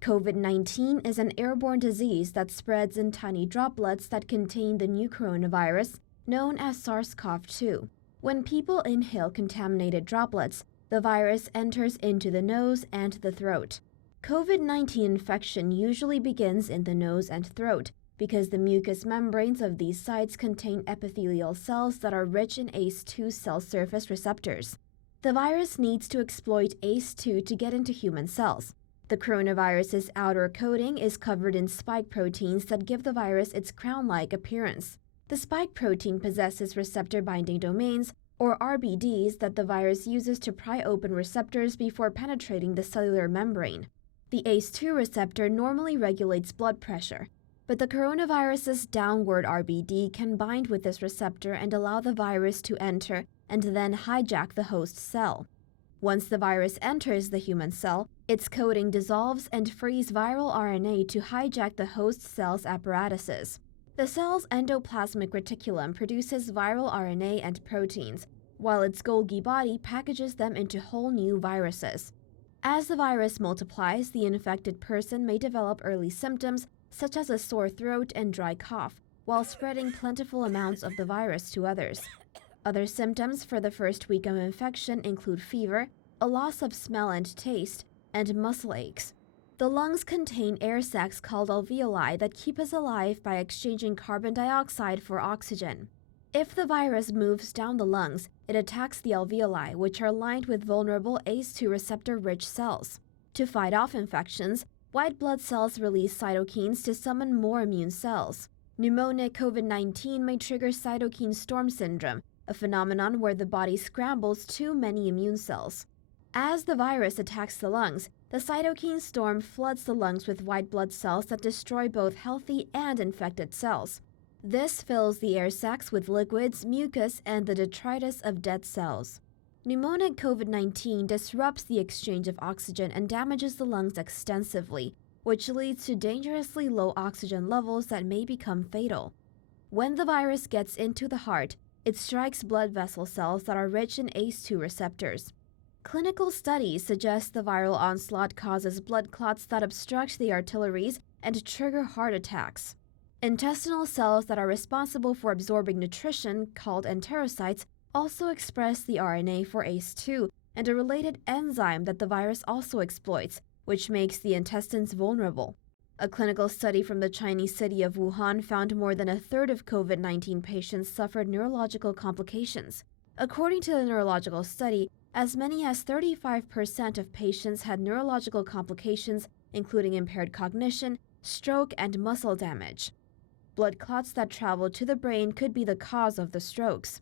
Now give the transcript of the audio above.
COVID-19 is an airborne disease that spreads in tiny droplets that contain the new coronavirus, known as SARS-CoV-2. When people inhale contaminated droplets, the virus enters into the nose and the throat. COVID-19 infection usually begins in the nose and throat because the mucous membranes of these sites contain epithelial cells that are rich in ACE2 cell surface receptors. The virus needs to exploit ACE2 to get into human cells. The coronavirus's outer coating is covered in spike proteins that give the virus its crown-like appearance. The spike protein possesses receptor binding domains, or RBDs, that the virus uses to pry open receptors before penetrating the cellular membrane. The ACE2 receptor normally regulates blood pressure, but the coronavirus's downward RBD can bind with this receptor and allow the virus to enter and then hijack the host cell. Once the virus enters the human cell, its coating dissolves and frees viral RNA to hijack the host cell's apparatuses. The cell's endoplasmic reticulum produces viral RNA and proteins, while its Golgi body packages them into whole new viruses. As the virus multiplies, the infected person may develop early symptoms such as a sore throat and dry cough, while spreading plentiful amounts of the virus to others. Other symptoms for the first week of infection include fever, a loss of smell and taste, and muscle aches. The lungs contain air sacs called alveoli that keep us alive by exchanging carbon dioxide for oxygen. If the virus moves down the lungs, it attacks the alveoli, which are lined with vulnerable ACE2 receptor-rich cells. To fight off infections, white blood cells release cytokines to summon more immune cells. Pneumonic COVID-19 may trigger cytokine storm syndrome, a phenomenon where the body scrambles too many immune cells. As the virus attacks the lungs, the cytokine storm floods the lungs with white blood cells that destroy both healthy and infected cells. This fills the air sacs with liquids, mucus, and the detritus of dead cells. Pneumonic COVID-19 disrupts the exchange of oxygen and damages the lungs extensively, which leads to dangerously low oxygen levels that may become fatal. When the virus gets into the heart, it strikes blood vessel cells that are rich in ACE2 receptors. Clinical studies suggest the viral onslaught causes blood clots that obstruct the arteries and trigger heart attacks. Intestinal cells that are responsible for absorbing nutrition, called enterocytes, also express the RNA for ACE2 and a related enzyme that the virus also exploits, which makes the intestines vulnerable. A clinical study from the Chinese city of Wuhan found more than a third of COVID-19 patients suffered neurological complications. According to the neurological study, as many as 35% of patients had neurological complications, including impaired cognition, stroke, and muscle damage. Blood clots that travel to the brain could be the cause of the strokes.